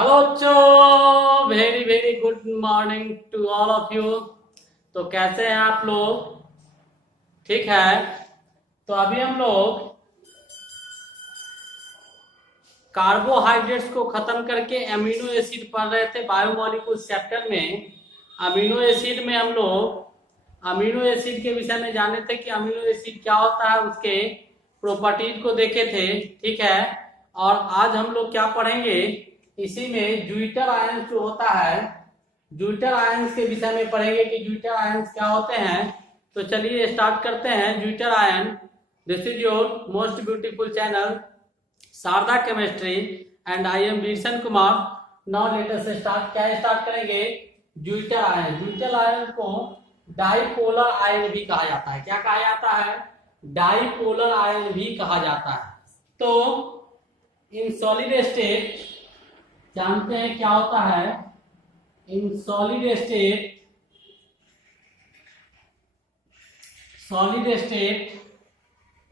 Hello बच्चों, very very good morning to all of you. तो कैसे हैं आप लोग? ठीक है। तो अभी हम लोग कार्बोहाइड्रेट्स को खत्म करके अमीनो एसिड पढ़ रहे थे बायोमोलिक्यूल्स चैप्टर में। अमीनो एसिड में हम लोग अमीनो एसिड के विषय में जाने थे कि अमीनो एसिड क्या होता है, उसके प्रॉपर्टीज को देखे थे। ठीक है। और आज हम लोग क्या पढ़ेंगे, इसी में ज्यूटर आयंस जो होता है, ज्यूटर आयंस के विषय में पढ़ेंगे कि ज्यूटर आयंस क्या होते हैं। तो चलिए स्टार्ट करते हैं। Zwitterion, this is your most beautiful channel Sharda chemistry and I am Birsan Kumar. Now let us start. क्या स्टार्ट करेंगे? Zwitterion. ज्यूटर आयन को डाइपोलर आयन भी कहा जाता है। क्या कहा जाता है? डाइपोलर आयन भी कहा जाता है। तो इन सॉलिड स्टेट जानते हैं क्या होता है? In solid state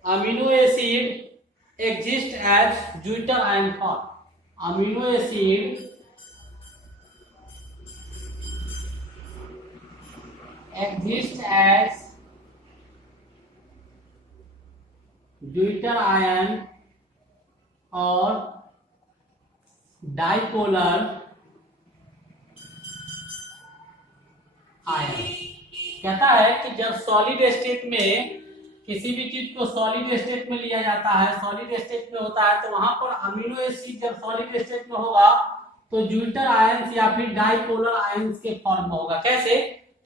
amino acid exist as zwitter ion form. Amino acid exist as zwitter ion और डाइपोलर आयन। कहता है कि जब सॉलिड स्टेट में किसी भी चीज को सॉलिड स्टेट में लिया जाता है, सॉलिड स्टेट में होता है, तो वहां पर अमीनो एसिड जब सॉलिड स्टेट में होगा तो ज्यूटर आयंस या फिर डाइपोलर आयंस के फॉर्म में होगा। कैसे?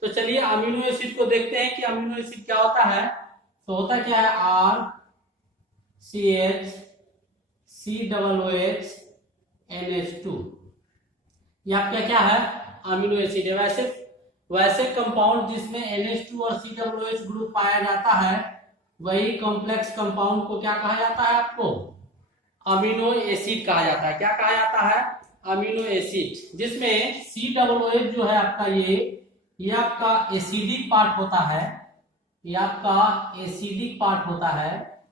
तो चलिए अमीनो एसिड को देखते हैं कि अमीनो एसिड क्या होता है। तो होता क्या है? R C H C double O H NH2। ये आपका क्या है? अमीनो एसिड है। वैसे कंपाउंड जिसमें NH2 और COOH ग्रुप पाया जाता है, वही कॉम्प्लेक्स कंपाउंड को क्या कहा जाता है? आपको अमीनो एसिड कहा जाता है। क्या कहा जाता है? Amino acid. जिसमें COOH जो है आपका, ये आपका एसिडिक पार्ट होता है। ये आपका एसिडिक पार्ट होता है,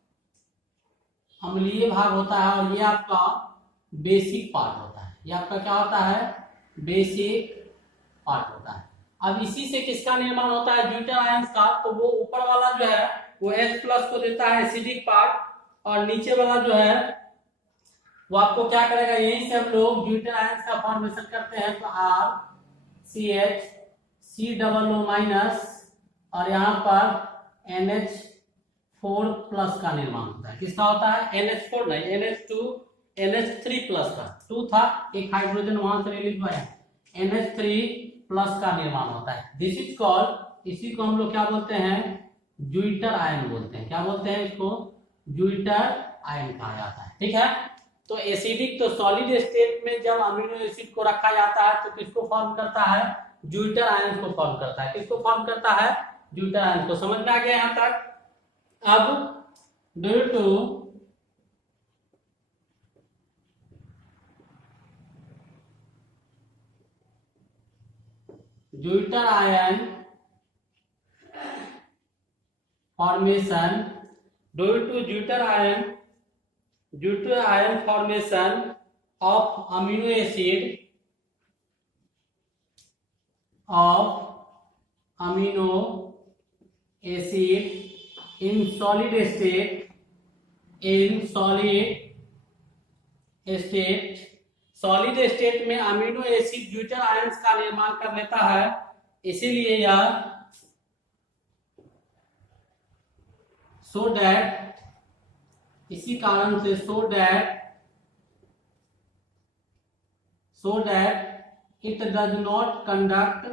अम्लीय भाग होता है, और ये आपका बेसिक पार्ट होता है। ये आपका क्या होता है? बेसिक पार्ट होता है। अब इसी से किसका निर्माण होता है? ज्यूटर आयंस का। तो वो ऊपर वाला जो है वो H+ को देता है, एसिडिक पार्ट, और नीचे वाला जो है वो आपको क्या करेगा? यहीं से हम लोग ज्यूटर आयंस का फॉर्मेशन करते हैं। तो RCH COO- और यहाँ पर NH4+ का निर्माण होता है। किसका होता है? NH4 नहीं, NH2 NH3+ का 2 था, एक हाइड्रोजन वहां से रिलीज हुआ है, NH3+ का निर्माण होता है। दिस इज कॉल्ड, इसी को हम लोग क्या बोलते हैं? ज्यूटर आयन बोलते हैं। क्या बोलते हैं इसको? ज्यूटर आयन कहा जाता है। ठीक है। तो एसिडिक, तो सॉलिड स्टेट में जब अमीनो एसिड को रखा जाता है तो किसको फॉर्म करता है? ज्यूटर आयन को फॉर्म करता है। किसको फॉर्म करता है? ज्यूटर आयन को। समझ में आ गया यहां तक? अब due to zwitter ion formation, due to zwitter ion formation of amino acid in solid state में अमीनो एसिड ज्यूटर आयंस का निर्माण कर लेता है। इसीलिए यह इसी कारण से so that it does not conduct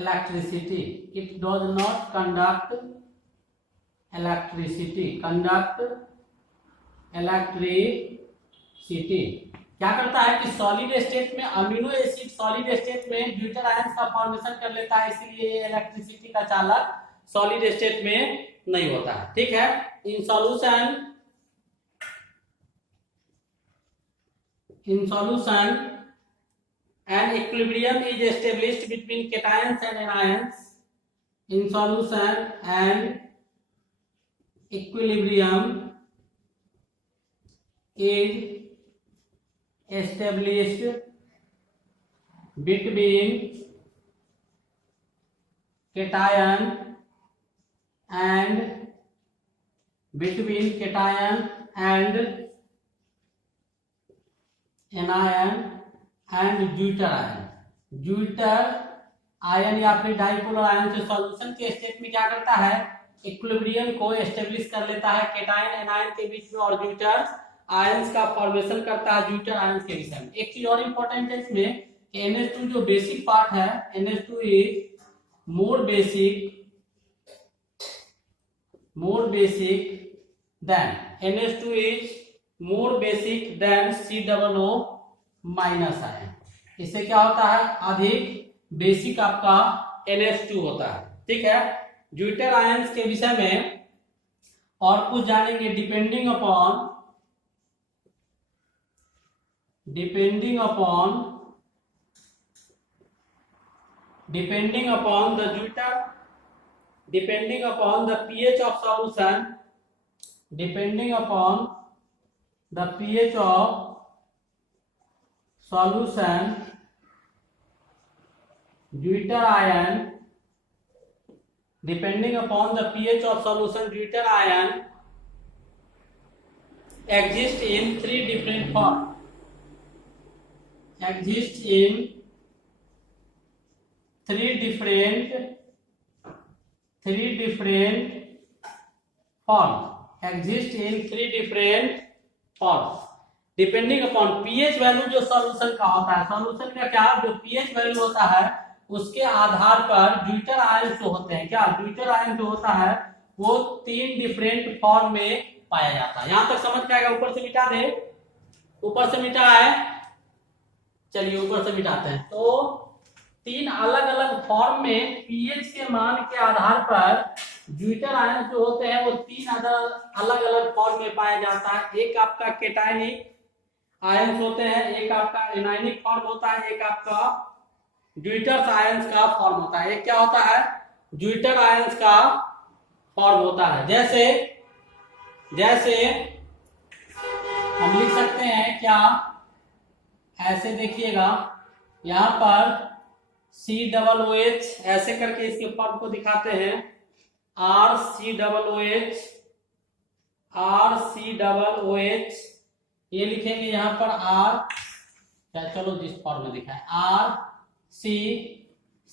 electricity. It does not conduct electricity. क्या करता है कि सॉलिड स्टेट में अमीनो एसिड सॉलिड स्टेट में ज्यूटर आयंस का फॉर्मेशन कर लेता है, इसीलिए ये इलेक्ट्रिसिटी का चालक सॉलिड स्टेट में नहीं होता है। ठीक है। In solution an equilibrium is established between cations and anions. In solution, an equilibrium is established between cation and anion and deuter ion। deuter ion या फिर डाइपोलर आयन से सॉल्यूशन के स्टेट में क्या करता है, इक्विलिब्रियम को एस्टेब्लिश कर लेता है केटायन एनायन के बीच में, और ड्यूटर आयंस का फॉर्मेशन करता है ड्यूटर आयंस के विषय में। एक चीज और इंपॉर्टेंट है इसमें, NH2 जो बेसिक पार्ट है, NH2 is more basic than COO minus ion. इससे क्या होता है, अधिक बेसिक आपका NH2 होता है। ठीक है, ड्यूटर आयंस के विषय में और कुछ जानेंगे। Depending upon the pH of solution, deuter ion exists in three different forms। Exists in three different forms। Depending upon pH value जो सॉल्यूशन का होता है, सॉल्यूशन का क्या, जो पीएच वैल्यू होता है उसके आधार पर ड्यूटर आयन जो होते हैं, क्या ड्यूटर आयन जो होता है वो 3 डिफरेंट फॉर्म में पाया जाता है। यहां तक समझ में आएगा। ऊपर से मिटा दे, ऊपर से मिटा है, चलिए ऊपर से मिटाते हैं। तो 3 अलग अलग फॉर्म में पीएच के मान के आधार पर ड्यूटर आयन जो होते हैं वो 3 अलग अलग फॉर्म में पाया जाता है। एक आपका केटायनिक आयंस होते हैं, एक आपका एनायनिक फॉर्म होता है, एक आपका ड्यूटर आयंस का फॉर्म होता है। एक क्या होता है, ड्यूटर आयंस का फॉर्म होता है। जैसे हम लिख सकते हैं क्या, ऐसे देखिएगा, यहां पर COOH ऐसे करके इसके फॉर्म को दिखाते हैं, RCOOH ये लिखेंगे यहाँ पर R, चलो जिस फॉर्म में दिखा है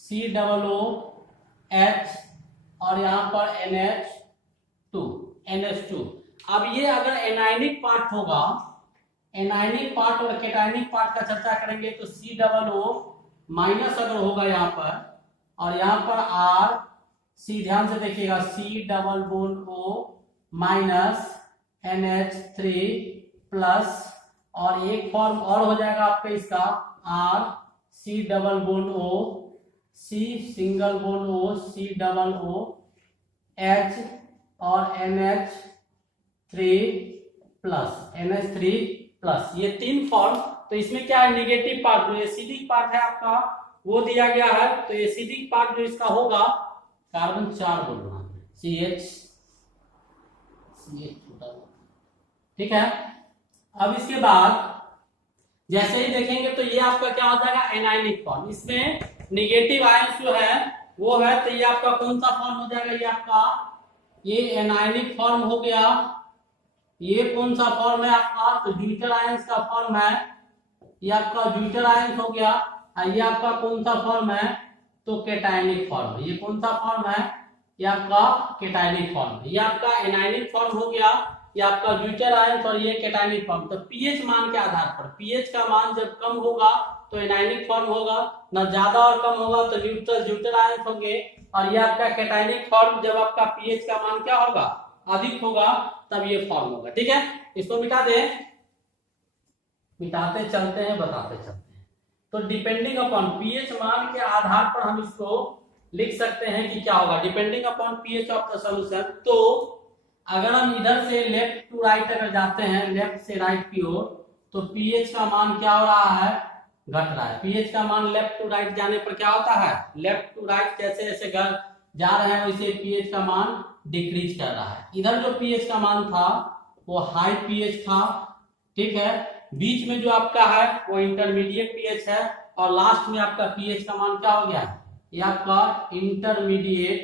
RCCOOH और यहाँ पर NH2। अब ये अगर एनायनिक पार्ट होगा, एनायनिक पार्ट और केटायनिक पार्ट का चर्चा करेंगे तो COO माइनस अगर होगा यहाँ पर, और यहाँ पर R, ध्यान से देखिएगा, COO माइनस NH3 प्लस, और एक फॉर्म और हो जाएगा आपका इसका RCOO COOH और NH3 प्लस, ये 3 फॉर्म। तो इसमें क्या है, नेगेटिव पार्ट जो एसिडिक पार्ट है आपका वो दिया गया है। तो एसिडिक पार्ट जो इसका होगा, कार्बन 4 बोलना, CH ठीक है। अब इसके बाद जैसे ही देखेंगे तो ये आपका क्या हो जाएगा, एनायनिक फॉर्म। इसमें नेगेटिव आयन जो है वो है, तो ये आपका कौन सा फॉर्म हो जाएगा, ये आपका ये एनायनिक फॉर्म हो गया। ये कौन सा फॉर्म है आपका, तो ड्यूटर आयंस का फॉर्म है, ये आपका ड्यूटर आयंस हो गया। ये आपका कौन सा फॉर्म है, तो केटायनिक फॉर्म। ये कौन सा फॉर्म है, ये आपका केटायनिक फॉर्म। ये आपका एनायनिक फॉर्म हो गया, ये आपका ड्यूटर आयंस, और ये केटायनिक फॉर्म। तो पीएच मान के आधार पर, पीएच का मान जब कम होगा तो एनायनिक फॉर्म होगा, ना ज्यादा और कम होगा तो ड्यूटर आयंस होंगे। और ये आपका केटायनिक फॉर्म, जब आपका पीएच का मान क्या होगा, अधिक होगा, तब ये फॉर्म होगा। ठीक है, इसको मिटा दे, मिटाते चलते हैं, बताते चलते हैं। तो डिपेंडिंग अपॉन पीएच मान के आधार पर हम इसको लिख सकते हैं कि क्या होगा, depending upon pH of the solution. तो अगर हम इधर से लेफ्ट टू राइट अगर जाते हैं, लेफ्ट से राइट की ओर, तो पीएच का मान क्या हो रहा है, घट रहा है। पीएच का मान लेफ्ट टू राइट जाने पर क्या होता है, लेफ्ट टू राइट जैसे जैसे जा रहे हैं वैसे पीएच का मान डिक्रीज कर रहा है। इधर जो पीएच का मान था वो हाई पीएच था, ठीक है, बीच में जो आपका है वो इंटरमीडिएट पीएच है, और लास्ट में आपका पीएच का मान क्या हो गया, ये आपका इंटरमीडिएट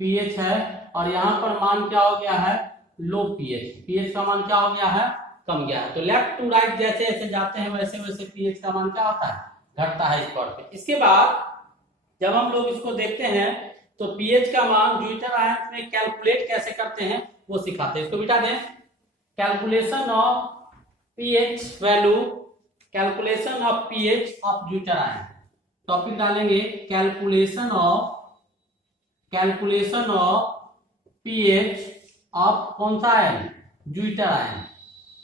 पीएच है, और यहाँ पर मान क्या हो गया है, लो पीएच। पीएच का मान क्या हो गया है, कम गया है। तो लेफ्ट टू राइट जैसे जैसे जाते हैं वैसे वैसे पीएच का मान क्या होता है, घटता है इस पर। इसके बाद जब हम लोग इसको देखते हैं तो पीएच का मान ज्यूटर आयन में कैलकुलेट कैसे करते हैं वो सिखाते हैं। इसको बिठा दें, calculation of pH value, calculation of pH of zwitter ion. Topic डालेंगे कैलकुलेशन ऑफ पीएच ऑफ कौन सा ion, zwitterion.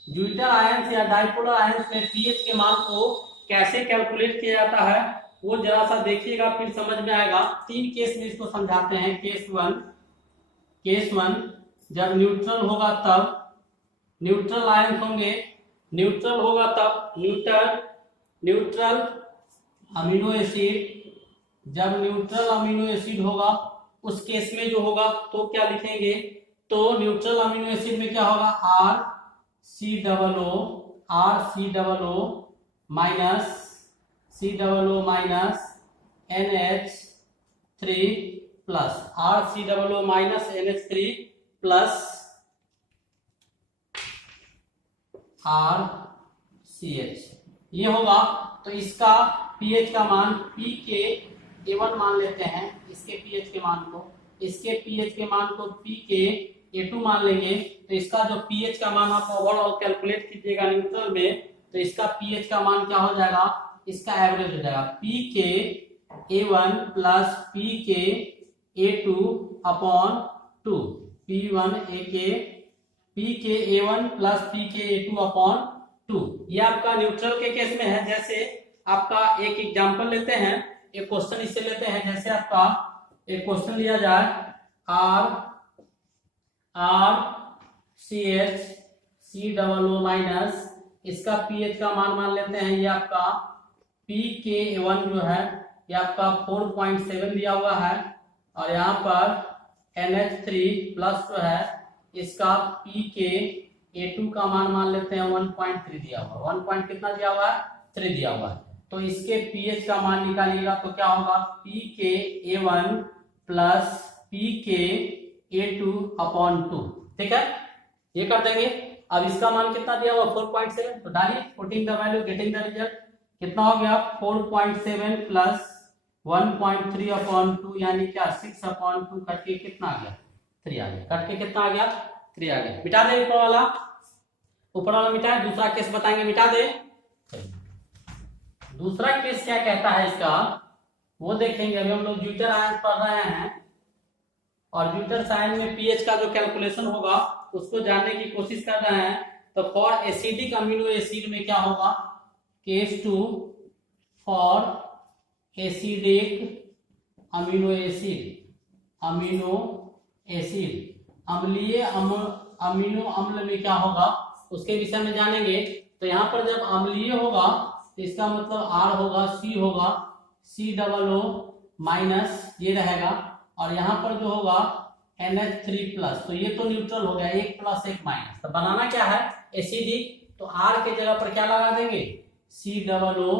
Zwitter ion या डाइपोलर आयन में पीएच के मान को कैसे कैलकुलेट किया जाता है वो जरा सा देखिएगा, फिर समझ में आएगा। 3 केस में इसको समझाते हैं। केस वन जब न्यूट्रल होगा तब, न्यूट्रल आयन होंगे, न्यूट्रल होगा तब न्यूट्रल अमीनो एसिड, जब न्यूट्रल अमीनो एसिड होगा उस केस में जो होगा तो क्या लिखेंगे, तो न्यूट्रल अमीनो एसिड में क्या होगा, RCOO minus NH3 plus, RCOO minus NH3 plus RCH, ये होगा। तो इसका पीएच का मान pKa1 मान लेते हैं, इसके पीएच के मान को, इसके पीएच के मान को pKa2 मान लेंगे। तो इसका जो पीएच का मान आप ओवरऑल कैलकुलेट कीजिएगा न्यूट्रल में, तो इसका पीएच का मान क्या हो जाएगा, इसका एवरेज हो जाएगा pKa1 plus pKa2 upon 2, pKa1 plus pKa2 upon 2। ये आपका न्यूट्रल के केस में है। जैसे आपका एक एग्जांपल लेते हैं, एक क्वेश्चन इससे लेते हैं। जैसे आपका एक क्वेश्चन लिया जाए, RCHCOO माइनस, इसका पीएच का मान लेते हैं, ये आपका pKa1 जो है ये आपका 4.7 दिया हुआ है, और यहाँ पर NH3 प्लस जो है इसका pKa2 का मान लेते हैं 1.3 दिया हुआ, 1 कितना दिया हुआ है, 3 दिया हुआ है। तो इसके पीएच का मान निकालिएगा तो क्या होगा, pKa1 प्लस pKa2 अपॉन 2। ठीक है, ये कर देंगे। अब इसका मान कितना दिया हुआ 4.7, तो डालिए, putting the value getting the result. कितना हो गया 4.7 प्लस 1.3 अपॉन 2, यानी क्या 6 अपॉन 2 करके कितना आ गया, 3 आ गया। करके कितना आ गया, 3 आ गया। मिटा दे ऊपर वाला मिटाए। दूसरा केस बताएंगे, मिटा दे। दूसरा केस क्या कहता है इसका वो देखेंगे। अभी हम लोग ज्यूटर आयन पढ़ रहे हैं, और ज्यूटर आयन में पीएच का जो कैलकुलेशन होगा उसको जानने की कोशिश कर रहे हैं। तो फॉर एसिडिक अमीनो एसिड में क्या होगा, case 2 for acidic amino acid, अम्लीय अमीनो अम्ल में क्या होगा उसके विषय में जानेंगे। तो यहाँ पर जब अम्लीय होगा तो इसका मतलब R होगा, C होगा, COO माइनस ये रहेगा, और यहाँ पर जो होगा NH3 प्लस। तो ये तो न्यूट्रल हो गया, 1 प्लस 1 माइनस। तो बनाना क्या है एसिडिक, तो R के जगह पर क्या लगा देंगे, COO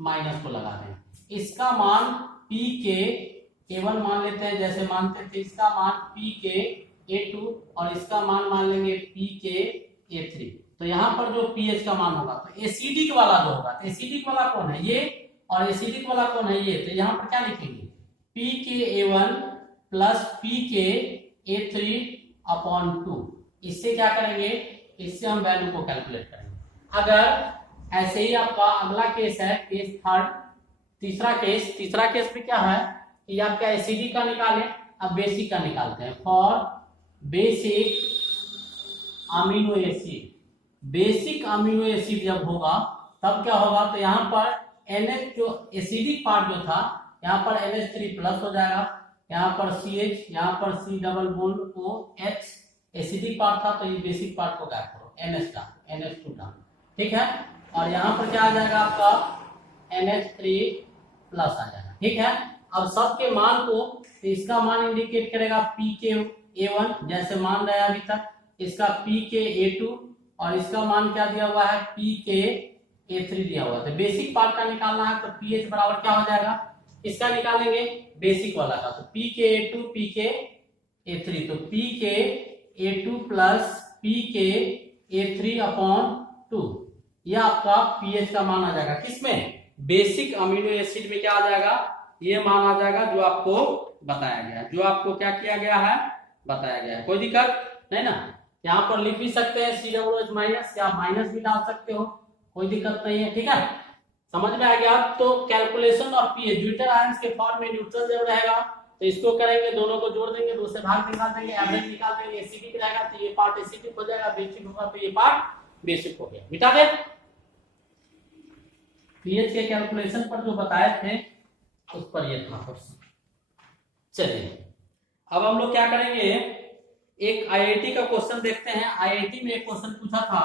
माइनस को लगा देंगे। इसका मान pKa1 मान लेते हैं, जैसे मानते थे। इसका मान pKa2, और इसका मान लेंगे pKa3। तो यहाँ पर जो पीएच का मान होगा, तो एसिडिक वाला जो होगा, एसिडिक वाला कौन है ये, और एसिडिक वाला कौन है ये, तो यहाँ पर क्या लिखेंगे, pKa1 प्लस pKa3 अपॉन 2। इससे क्या करेंगे, इससे हम वैल्यू को कैलकुलेट करेंगे। अगर ऐसे ही आपका अगला केस है, केस थर्ड, तीसरा केस में क्या है कि आपका एसिडिक का निकालें, अब बेसिक का निकालते हैं। फॉर बेसिक अमीनो एसिड जब होगा तब क्या होगा, तो यहाँ पर NH जो एसिडिक पार्ट जो था यहाँ पर NH3 प्लस हो जाएगा, यहाँ पर CH, यहाँ पर C double bond OH acidic part था, तो ये बेसिक पार्ट को गायब करो, NH2 डाल। ठीक है, और यहाँ पर क्या आ जाएगा आपका NH3 प्लस आ जाएगा। ठीक है, अब सबके मान को, तो इसका मान इंडिकेट करेगा pKa1 जैसे मान रहा है अभी तक, इसका pKa2 और इसका मान क्या दिया हुआ है, pKa3 दिया हुआ है। तो बेसिक पार्ट का निकालना है तो pH बराबर क्या हो जाएगा, इसका निकालेंगे बेसिक वाला का, तो pKa2 pKa3, तो pKa2 प्लस pKa3 अपॉन 2, यह आपका pH का मान आ जाएगा। किसमें, बेसिक अमीनो एसिड में क्या आ जाएगा, ये मान आ जाएगा जो आपको बताया गया है, जो आपको क्या किया गया है, बताया गया है। कोई दिक्कत नहीं ना, यहाँ पर लिख भी सकते हैं COOH माइनस, या माइनस भी डाल सकते हो, कोई दिक्कत नहीं है। ठीक है, समझ में आ गया। तो कैलकुलेशन और पीएच, ज्यूटर आयंस के फॉर्म में न्यूट्रल जब रहेगा तो इसको करेंगे, दोनों को जोड़ देंगे, दूसरे भाग निकाल देंगे, एवरेज निकाल देंगे, एसिडिक रहेगा तो ये पार्ट एसिडिक हो जाएगा, बेसिक होगा तो ये पार्ट बेसिक हो गया। मिटा दे। पीएच के कैलकुलेशन पर जो बताए थे उस पर ये था क्वेश्चन। चलिए अब हम लोग क्या करेंगे, एक आईआईटी का क्वेश्चन देखते हैं। आईआईटी में एक क्वेश्चन पूछा था,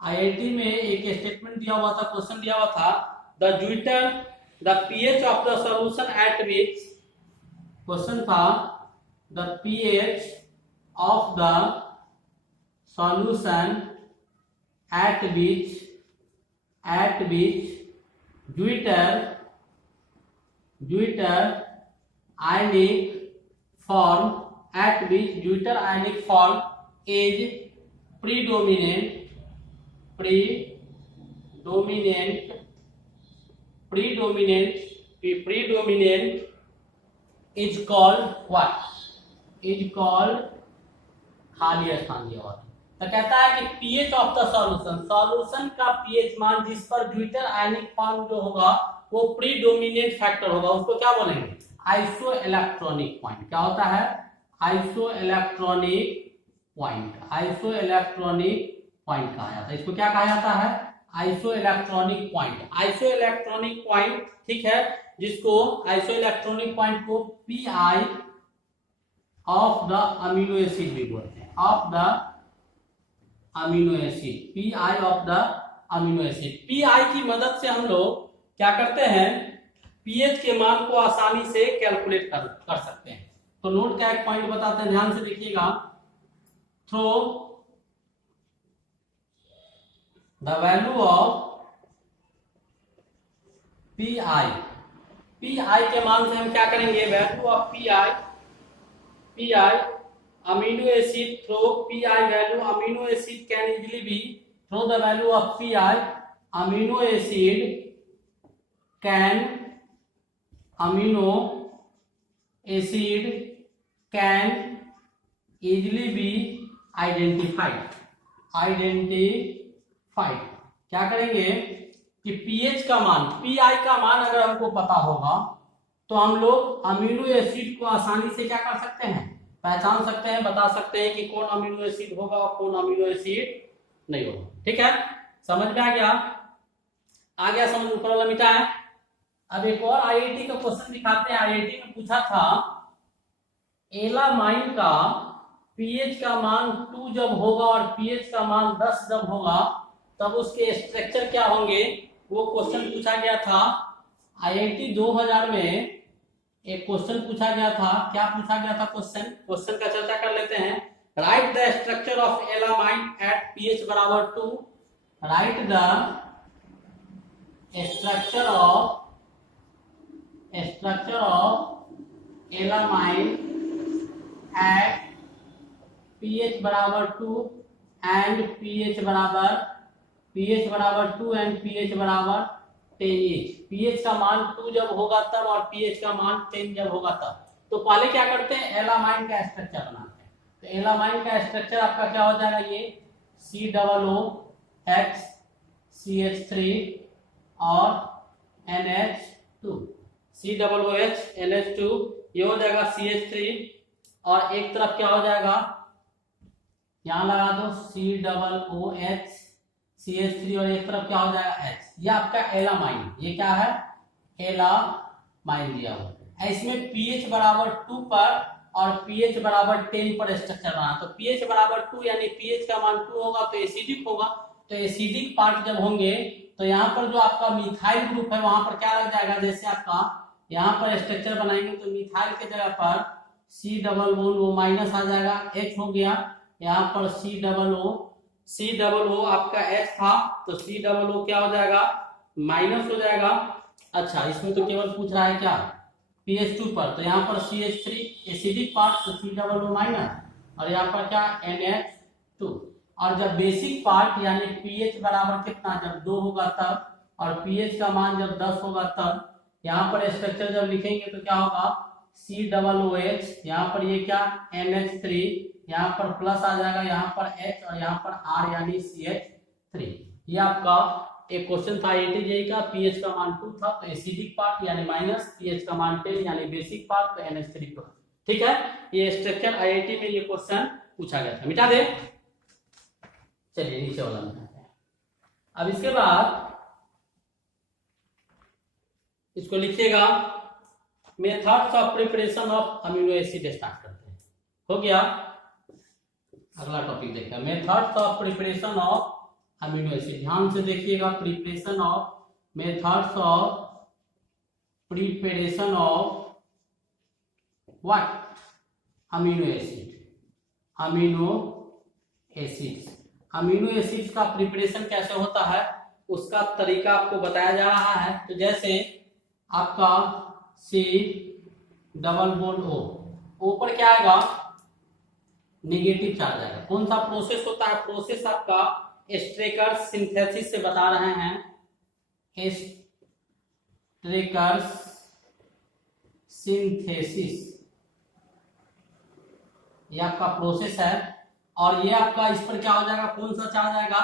आईआईटी में एक स्टेटमेंट दिया हुआ था, क्वेश्चन दिया हुआ था, the zwitter the pH of the solution at which, question था the pH of the solution at which zwitter ionic form at which zwitter ionic form is predominant is called what, is called खाली स्थान दिया हुआ। तो कहता है कि pH of the solution, solution का पीएच मान जिस पर ज्यूटर आयनिक फॉर्म जो होगा वो प्रीडोमिनेंट फैक्टर होगा, उसको क्या बोलेंगे, आइसो इलेक्ट्रॉनिक पॉइंट। क्या होता है, iso electronic point, iso electronic point कहा जाता है। इसको क्या कहा जाता है, iso electronic point, iso electronic point. ठीक है, जिसको आइसो इलेक्ट्रॉनिक पॉइंट को pi of the amino acid भी बोलते हैं, of the amino acid, pi of the amino acid. Pi की मदद से हम लोग क्या करते हैं, पीएच के मान को आसानी से कैलकुलेट कर सकते हैं। तो नोट का एक पॉइंट बताते हैं, ध्यान से देखिएगा। Through the value of pi, pi के मान से हम क्या करेंगे, value of pi amino acid, through pi value amino acid can easily be, through the value of pi amino acid can easily be identified। क्या करेंगे कि पीएच का मान, पीआई का मान अगर हमको पता होगा तो हम लोग अमीनो एसिड को आसानी से क्या कर सकते हैं, पहचान सकते हैं, बता सकते हैं कि कौन अमीनो एसिड होगा और कौन अमीनो एसिड नहीं होगा। ठीक है, समझ में आ गया समझ में, प्रॉब्लम मिटा है। अब एक और आईआईटी का क्वेश्चन दिखाते हैं। आईआईटी में पूछा था एलामाइन का पीएच का मान 2 जब होगा और पीएच का मान 10 जब होगा तब उसके स्ट्रक्चर क्या होंगे, वो क्वेश्चन पूछा गया था। आईआईटी 2000 में एक क्वेश्चन पूछा गया था। क्या पूछा गया था क्वेश्चन का चर्चा कर लेते हैं। Write the structure of alanine at pH बराबर 2, write the structure of alanine at pH बराबर 2 एंड पीएच बराबर 2 एंड पीएच बराबर 10। पीएच का मान 2 जब होगा तब और पीएच का मान 10 जब होगा तब। तो पहले क्या करते हैं, एलामाइन का स्ट्रक्चर बनाते हैं। तो एलामाइन का स्ट्रक्चर आपका क्या हो जाएगा, ये COOH CH3 और NH2, COOH NH2, ये हो जाएगा CH3 और एक तरफ क्या हो जाएगा, यहां लगा दो COOH CH3 और एक तरफ क्या हो जाएगा H। ये आपका एलामाइन, ये क्या है, एलामाइन दिया हुआ है। इसमें पीएच बराबर 2 पर और पीएच बराबर 10 पर स्ट्रक्चर बना। तो पीएच बराबर 2 यानी पीएच का मान 2 होगा तो एसिडिक होगा। तो एसिडिक पार्ट जब होंगे तो यहाँ पर जो आपका मिथाइल ग्रुप है वहां पर क्या लग जाएगा, जैसे आपका यहाँ पर स्ट्रक्चर बनाएंगे तो मिथाइल के जगह पर C डबल बोन वो माइनस आ जाएगा, H हो गया, यहाँ पर C डबल O COO आपका H था तो COO क्या हो जाएगा, माइनस हो जाएगा। अच्छा इसमें तो केवल पूछ रहा है क्या PH2 पर, तो यहाँ पर CH3 एसिडिक पार्ट तो COO माइनस और यहाँ पर क्या NH2। और जब बेसिक पार्ट यानी pH बराबर कितना, जब 2 होगा तब, और pH का मान जब 10 होगा तब, यहाँ पर स्ट्रक्चर जब लिखेंगे तो क्या होगा COOH, यहाँ पर ये क्या NH3, यहाँ पर प्लस आ जाएगा, यहाँ पर H और यहाँ पर R यानी CH3। ये आपका एक क्वेश्चन था 80 का, pH का मान 2 था तो एसिडिक पार्ट यानी माइनस, pH का मान 10 यानी बेसिक पार्ट तो NH3 प्लस। ठीक है, ये स्ट्रक्चर IIT में ये क्वेश्चन पूछा गया था। मिटा दे, चलिए नीचे वाला मिटाते हैं। अब इसके बाद इसको लिखिएगा methods of preparation of amino acid start करते हैं। हो गया, अगला टॉपिक देखिए methods of preparation of amino acid. ध्यान से देखिएगा, preparation of, methods of preparation of what, amino acid, amino acids. Amino acids का प्रिपरेशन कैसे होता है उसका तरीका आपको बताया जा रहा है। तो जैसे आपका C डबल बॉन्ड O पर क्या आएगा, नेगेटिव चार्ज आएगा। कौन सा प्रोसेस होता है, प्रोसेस आपका स्ट्रेकर सिंथेसिस से बता रहे हैं, स्ट्रेकर सिंथेसिस ये आपका प्रोसेस है। और ये आपका इस पर क्या हो जाएगा, कौन सा चार्ज आएगा,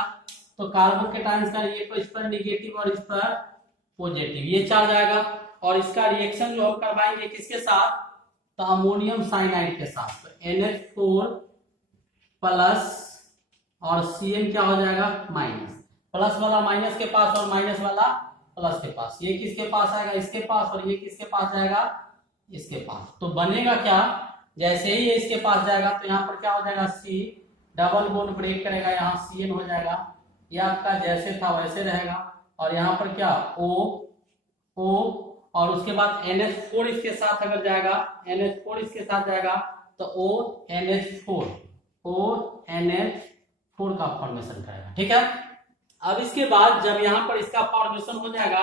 तो कार्बोकेटाइंस का ये तो इस पर नेगेटिव और इस पर पॉजिटिव ये चार्ज आएगा। और इसका रिएक्शन जो हम करवाएंगे किसके साथ, तो अमोनियम साइनाइड के साथ। तो NH4 प्लस और Cn क्या हो जाएगा माइनस, प्लस वाला माइनस के पास और माइनस वाला प्लस के पास, ये किसके पास आएगा इसके पास, और ये किसके पास जाएगा इसके पास। तो बनेगा क्या, जैसे ही ये इसके पास जाएगा तो यहाँ पर क्या हो जाएगा C डबल बॉन्ड ब्रेक करेगा, यहाँ Cn हो जाएगा, ये आपका जैसे था वैसे रहेगा। और यहाँ पर क्या O और उसके बाद NH4 इसके साथ अगर जाएगा, NH4 इसके साथ जाएगा तो ONH4 का फॉर्मेशन करेगा। ठीक है, अब इसके बाद जब यहाँ पर इसका फॉर्मेशन हो जाएगा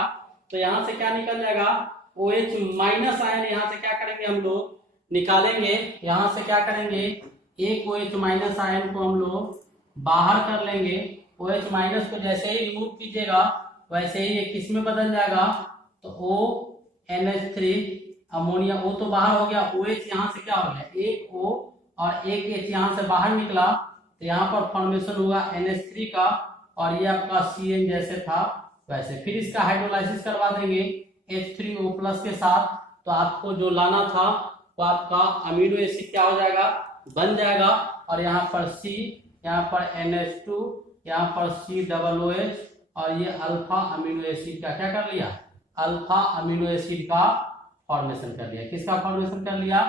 तो यहाँ से क्या निकल जाएगा, OH माइनस आयन यहाँ से क्या करेंगे हम लोग निकालेंगे, यहाँ से क्या करेंगे एक OH माइनस आयन को हम लोग बाहर कर लेंगे। OH माइनस को जैसे ही रिमूव कीजिएगा वैसे ही ये किस में बदल जाएगा, तो ONH3 अमोनिया, O तो बाहर हो गया, OH यहाँ से क्या हो गया एक O और एक H यहाँ से बाहर निकला तो यहाँ पर फॉर्मेशन हुआ NH3 का, और ये आपका Cn जैसे था वैसे। फिर इसका हाइड्रोलाइसिस करवा देंगे H3O प्लस के साथ, तो आपको जो लाना था वो आपका अमीनो एसिड क्या हो जाएगा बन जाएगा। और यहाँ पर C, यहाँ पर NH2, यहाँ पर COOH और ये अल्फा अमीनो एसिड का क्या कर लिया, अल्फा अमीनो एसिड का फॉर्मेशन कर लिया। किसका फॉर्मेशन कर लिया,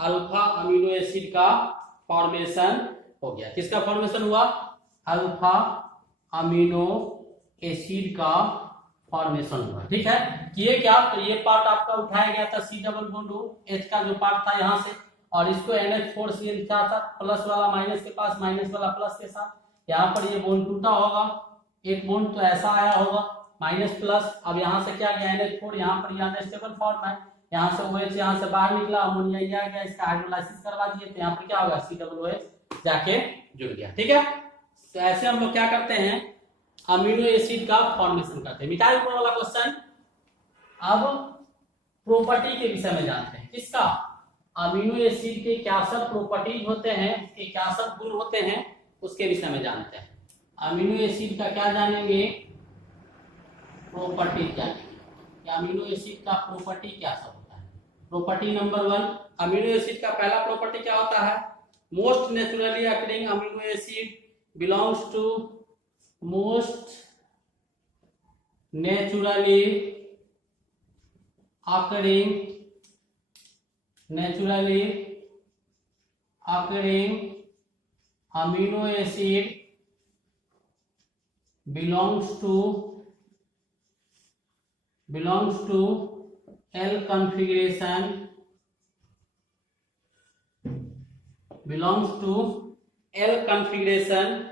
अल्फा अमीनो एसिड का फॉर्मेशन हो गया। किसका फॉर्मेशन हुआ, अल्फा अमीनो एसिड का फॉर्मेशन हुआ। ठीक है, किए क्या, तो ये पार्ट आपका उठाया गया था C डबल बॉन्ड H का जो पार्ट था यहाँ से, और इसको NH4 Cn था प्लस वाला माइनस के पास, माइनस वाला प्लस के साथ। यहाँ पर ये बॉन्ड टूटा होगा, एक बॉन्ड तो ऐसा आया होगा माइनस प्लस। अब यहाँ से क्या गया NH4, यहाँ पर यहाँ स्टेबल फॉर्म है, यहाँ से OH यहाँ से बाहर निकला, अमोनिया ये आ गया, इसका हाइड्रोलाइसिस करवा दिए तो यहाँ पर क्या होगा COOH जाके जुड़ गया। ठीक है, तो ऐसे हम लोग क्या करते हैं अमीनो एसिड का फॉर्मेशन करते हैं। मिटाई ऊपर वाला क्वेश्चन। अब प्रॉपर्टी के विषय में जानते हैं, किसका, अमीनो एसिड के क्या सब प्रॉपर्टीज होते हैं, उसके क्या सब गुण होते हैं उसके विषय में जानते हैं। अमीनो एसिड का क्या जानेंगे, प्रॉपर्टी जानेंगे, अमीनो एसिड का प्रॉपर्टी क्या सब होता है। प्रॉपर्टी नंबर 1, अमीनो एसिड का पहला प्रॉपर्टी क्या होता है, most naturally occurring amino acid belongs to most naturally occurring amino acid belongs to L configuration, belongs to L configuration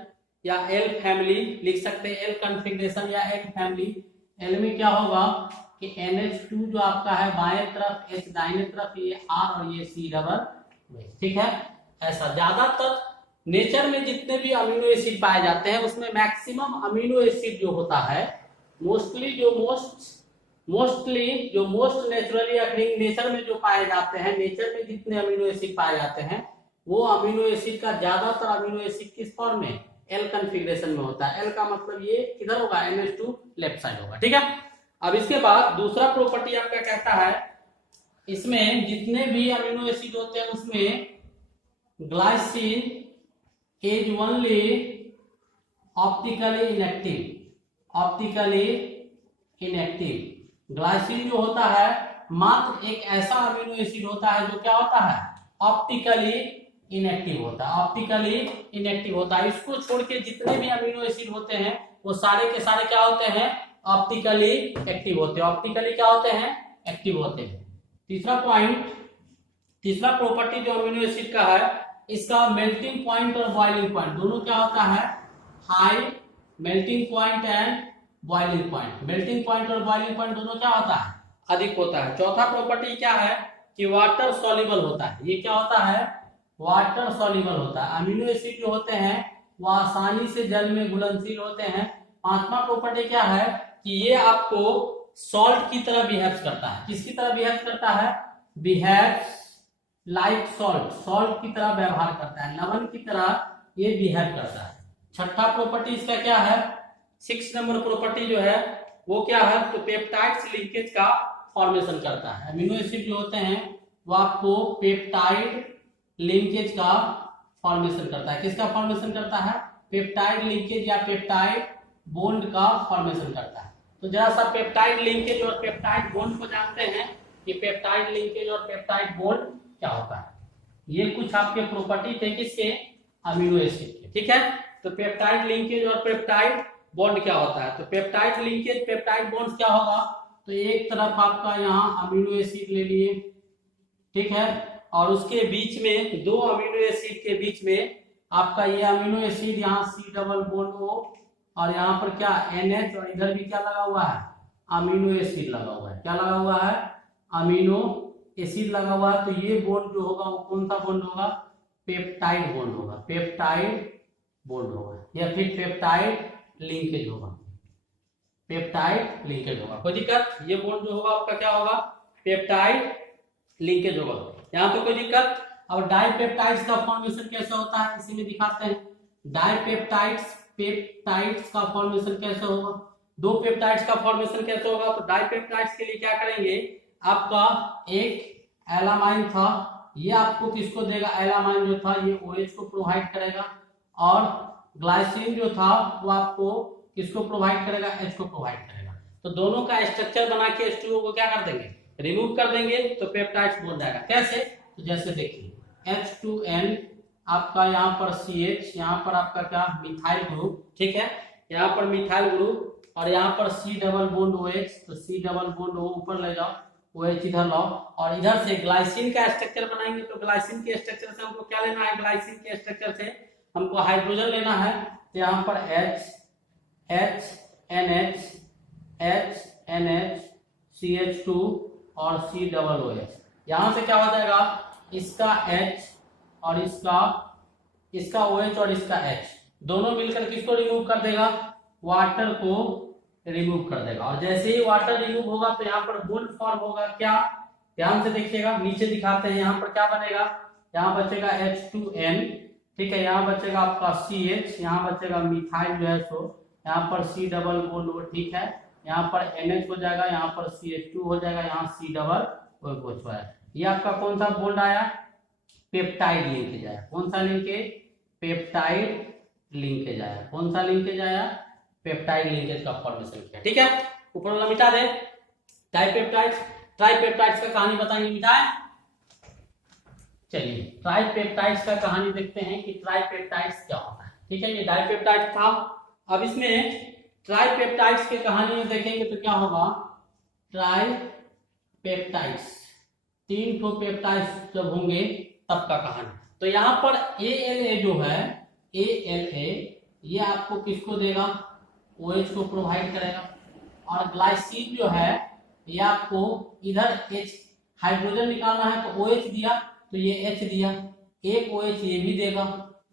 या एल फैमिली लिख सकते हैं, एल कॉन्फ़िगरेशन या एल फैमिली। एल में क्या होगा कि NH2 जो आपका है बाएं तरफ, H दाहिने तरफ, ये R और ये C डबल, ठीक है। ऐसा ज्यादातर नेचर में जितने भी अमीनो एसिड पाए जाते हैं उसमें मैक्सिमम अमीनो एसिड जो होता है मोस्टली जो मोस्ट नेचुरली अकरिंग नेचर में जो पाए जाते हैं, नेचर में जितने अमीनो एसिड पाए जाते हैं वो अमीनो एसिड का ज्यादातर अमीनो एसिड किस फॉर्म में, एल कॉन्फ़िगरेशन में होता है। एल का मतलब ये किधर होगा, NH2 लेफ्ट साइड होगा, ठीक है। अब इसके बाद दूसरा प्रॉपर्टी आपका कहता है इसमें जितने भी अमीनो एसिड होते हैं उसमें glycine is only optically inactive. Glycine जो होता है मात्र एक ऐसा अमीनो एसिड होता है जो क्या होता है, ऑप्टिकली इनएक्टिव होता है। इसको छोड़ के जितने भी अमीनो एसिड होते हैं वो सारे के सारे क्या होते हैं, ऑप्टिकली एक्टिव होते हैं, ऑप्टिकली क्या होते हैं, एक्टिव होते हैं। तीसरा प्रॉपर्टी जो अमीनो एसिड का है, इसका मेल्टिंग पॉइंट और बॉइलिंग पॉइंट दोनों क्या होता है, high melting point and boiling point. Melting point और बॉइलिंग पॉइंट दोनों क्या होता है, अधिक होता है। चौथा प्रॉपर्टी क्या है कि वाटर सॉल्युबल होता है। ये क्या होता है, वाटर सॉल्युबल होता है। अमीनो एसिड जो होते हैं वो आसानी से जल में घुलनशील होते हैं। पांचवा प्रॉपर्टी क्या है कि ये आपको सॉल्ट की तरह बिहेव करता है। किसकी तरह बिहेव करता है, बिहेव्स लाइक सॉल्ट की तरह व्यवहार करता है, लवण की तरह ये बिहेव करता है। छठा प्रॉपर्टी इसका क्या है, 6 नंबर प्रॉपर्टी जो है वो क्या है, तो पेप्टाइड्स लिंकेज का फॉर्मेशन करता है। अमीनो एसिड जो होते हैं वो आपको पेप्टाइड लिंकेज का फॉर्मेशन करता है। किसका फॉर्मेशन करता है, पेप्टाइड लिंकेज या पेप्टाइड बॉन्ड का फॉर्मेशन करता है। तो जरा सा पेप्टाइड लिंकेज और पेप्टाइड बॉन्ड को जानते हैं कि पेप्टाइड लिंकेज और पेप्टाइड बॉन्ड क्या होता है। ये कुछ आपके प्रॉपर्टी थे किसके, अमीनो एसिड के, ठीक है। तो पेप्टाइड लिंकेज और पेप्टाइड बॉन्ड क्या होता है, तो पेप्टाइड लिंकेज पेप्टाइड बॉन्ड क्या होगा, तो एक तरफ आपका यहाँ अमीनो एसिड ले लिए, ठीक है, और उसके बीच में दो अमीनो एसिड के बीच में आपका ये अमीनो एसिड यहाँ C डबल बॉन्ड O और यहाँ पर क्या NH और इधर भी क्या लगा हुआ है, अमीनो एसिड लगा हुआ है। क्या लगा हुआ है, अमीनो एसिड लगा हुआ है। तो ये बॉन्ड जो होगा वो कौन सा बॉन्ड होगा, पेप्टाइड बॉन्ड होगा, पेप्टाइड बॉन्ड होगा या फिर पेप्टाइड लिंकेज होगा, पेप्टाइड लिंकेज होगा। कोई दिक्कत, ये बॉन्ड जो होगा आपका क्या होगा, पेप्टाइड लिंकेज होगा। यहाँ तो कोई दिक्कत। अब डाइपेप्टाइड्स का फॉर्मेशन कैसे होता है इसी में दिखाते हैं। पेप्टाइड्स का फॉर्मेशन कैसे होगा, दो पेप्टाइड्स का फॉर्मेशन कैसे होगा, तो डाइपेप्टाइड्स के लिए क्या करेंगे, आपका एक एलामाइन था, ये आपको किसको देगा, एलामाइन जो था ये OH को प्रोवाइड करेगा, और ग्लाइसिन जो था वो आपको किसको प्रोवाइड करेगा, H को प्रोवाइड करेगा। तो दोनों का स्ट्रक्चर बना के H2O को क्या कर देंगे, रिमूव कर देंगे, तो पेप्टाइड्स बन जाएगा। कैसे, तो जैसे देखिए H2N आपका यहाँ पर CH, यहाँ पर आपका क्या मिथाइल ग्रुप, ठीक है, यहाँ पर मिथाइल ग्रुप और यहाँ पर C डबल बॉन्ड OH, तो C डबल बॉन्ड O ऊपर ले जाओ, OH इधर लाओ, और इधर से ग्लाइसिन का स्ट्रक्चर बनाएंगे। तो ग्लाइसिन के स्ट्रक्चर से हमको क्या लेना है, ग्लाइसिन के स्ट्रक्चर से हमको हाइड्रोजन लेना है। तो यहाँ पर HNH CH2 और C डबल OH, यहाँ से क्या हो जाएगा, इसका H और इसका OH और इसका H दोनों मिलकर किसको रिमूव कर देगा, वाटर को रिमूव कर देगा। और जैसे ही वाटर रिमूव होगा तो यहाँ पर बॉन्ड फॉर्म होगा। क्या, ध्यान से देखिएगा, नीचे दिखाते हैं, यहाँ पर क्या बनेगा, यहाँ बचेगा H2N, ठीक है, यहाँ बचेगा आपका CH, यहाँ बचेगा मिथाइल जो है सो, यहाँ पर C डबल बॉन्ड O, ठीक है, यहाँ पर NH हो जाएगा, यहाँ पर CH2 हो जाएगा, यहाँ C डबल OH हो जाएगा। ये आपका कौन सा बॉन्ड आया, पेप्टाइड लिंकेज आया। कौन सा लिंकेज, पेप्टाइड लिंकेज आया। कौन सा लिंकेज आया, पेप्टाइड लिंकेज का फॉर्मेशन किया, ठीक है। ऊपर वाला मिटा दे। ट्राइपेप्टाइड्स का कहानी बताएंगे, मिटाए। चलिए ट्राइपेप्टाइड्स का कहानी देखते हैं कि ट्राइपेप्टाइड्स क्या होता है, ठीक है। ये डाइपेप्टाइड था, अब इसमें ट्राइपेप्टाइड्स की कहानी में देखेंगे तो क्या होगा, ट्राइपेप्टाइड्स, 3 ठो पेप्टाइड्स जब होंगे तब का कहानी। तो यहाँ पर ALA जो है, ALA ये आपको किसको देगा, OH को प्रोवाइड करेगा। और ग्लाइसिन जो है ये आपको इधर H हाइड्रोजन निकालना है तो OH दिया तो ये H दिया, एक OH ये भी देगा।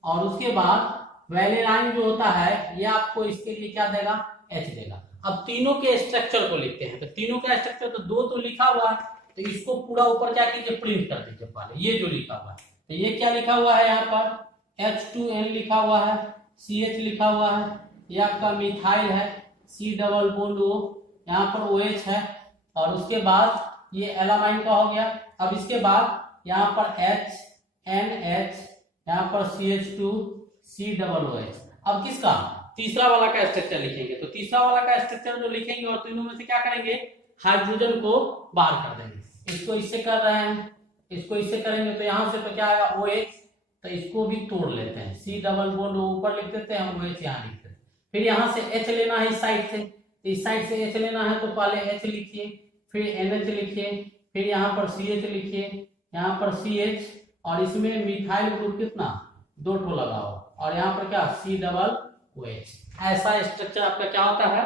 और उसके बाद वैलेनाइन जो होता है ये आपको इसके लिए क्या देगा, H देगा। अब तीनों के स्ट्रक्चर को लिखते हैं, तो तीनों का स्ट्रक्चर तो दो तो लिखा हुआ है, तो इसको पूरा ऊपर क्या कीजिए, प्रिंट कर दीजिए पहले। ये जो लिखा हुआ है, तो ये क्या लिखा हुआ है यहाँ पर H2N लिखा हुआ है, CH लिखा हुआ है, ये आपका मिथाइल है, C डबल बॉन्ड O, यहाँ पर OH है। और उसके बाद ये एलामाइन का हो गया। अब इसके बाद यहाँ पर HNH, यहाँ पर CH2 C डबल OH। अब किसका, तीसरा वाला का स्ट्रक्चर लिखेंगे। तो तीसरा वाला का स्ट्रक्चर जो लिखेंगे और तीनों में से क्या करेंगे, हाइड्रोजन को बाहर कर देंगे। इसको इससे कर रहे हैं, इसको इससे करेंगे तो यहाँ से तो क्या आएगा OH, तो इसको भी तोड़ लेते हैं, C डबल बॉन्ड ऊपर लिख देते हैं, OH यहाँ लिख देते हैं। फिर यहाँ से H लेना है इस साइड से, इस साइड से H लेना है तो पहले H लिखिए, फिर NH लिखिए, फिर यहाँ पर CH लिखिए, यहाँ पर CH, और इसमें मिथाइल ग्रुप कितना, 2 ठो लगाओ, और यहाँ पर क्या C डबल OH। ऐसा स्ट्रक्चर आपका क्या होता है,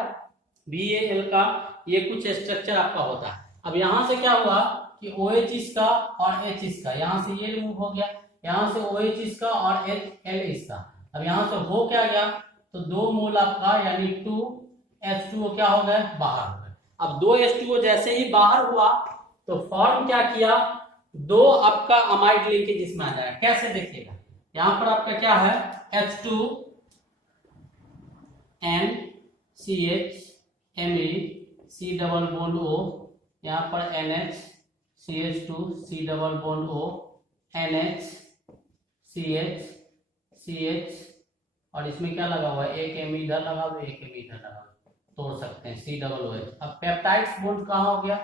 BAL का ये कुछ स्ट्रक्चर आपका होता है। अब यहाँ से क्या हुआ कि OH इसका और H इसका, यहाँ से ये रिमूव हो गया, यहाँ से OH इसका और L इसका। अब यहाँ से हो क्या गया, तो 2 मोल आपका यानी 2H2O क्या हो गए, बाहर हो गए। अब 2H2O जैसे ही बाहर हुआ तो फॉर्म क्या किया, 2 आपका अमाइड लिंकेज इसमें आ जाएगा। कैसे देखिएगा, यहाँ पर आपका क्या है H2NCH Me C double bond O, यहाँ पर NH CH2 C double bond O, NH CH CH, और इसमें क्या लगा हुआ है, एक M इधर लगा हुआ है, एक M इधर लगा हुआ है, तोड़ सकते हैं C डबल OH। अब पेप्टाइड्स बॉन्ड कहाँ हो गया,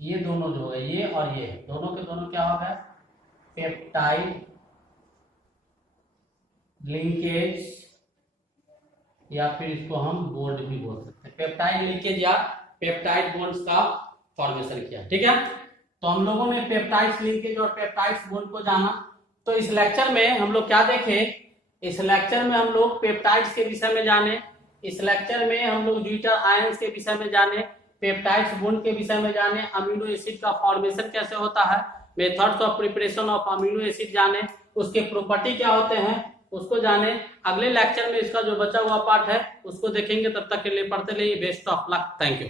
ये दोनों जो है ये और ये दोनों के दोनों क्या हो गया, पेप्टाइड लिंकेज, या फिर इसको हम बॉन्ड भी बोल सकते हैं, पेप्टाइड लिंकेज या पेप्टाइड बॉन्ड्स का फॉर्मेशन किया। ठीक है, तो हम लोगों ने पेप्टाइड्स लिंकेज और पेप्टाइड्स बॉन्ड को जाना। तो इस लेक्चर में हम लोग क्या देखे, इस लेक्चर में हम लोग पेप्टाइड्स के विषय में जाने, इस लेक्चर में हम लोग ज्यूटर आयंस के विषय में जाने, पेप्टाइड्स बॉन्ड के विषय में जाने, अमीनो एसिड का फॉर्मेशन कैसे होता है, methods of preparation of amino acid जाने, उसके प्रॉपर्टी क्या होते हैं उसको जाने। अगले लेक्चर में इसका जो बचा हुआ पार्ट है उसको देखेंगे। तब तक के लिए पढ़ते रहिए। Best of luck, thank you.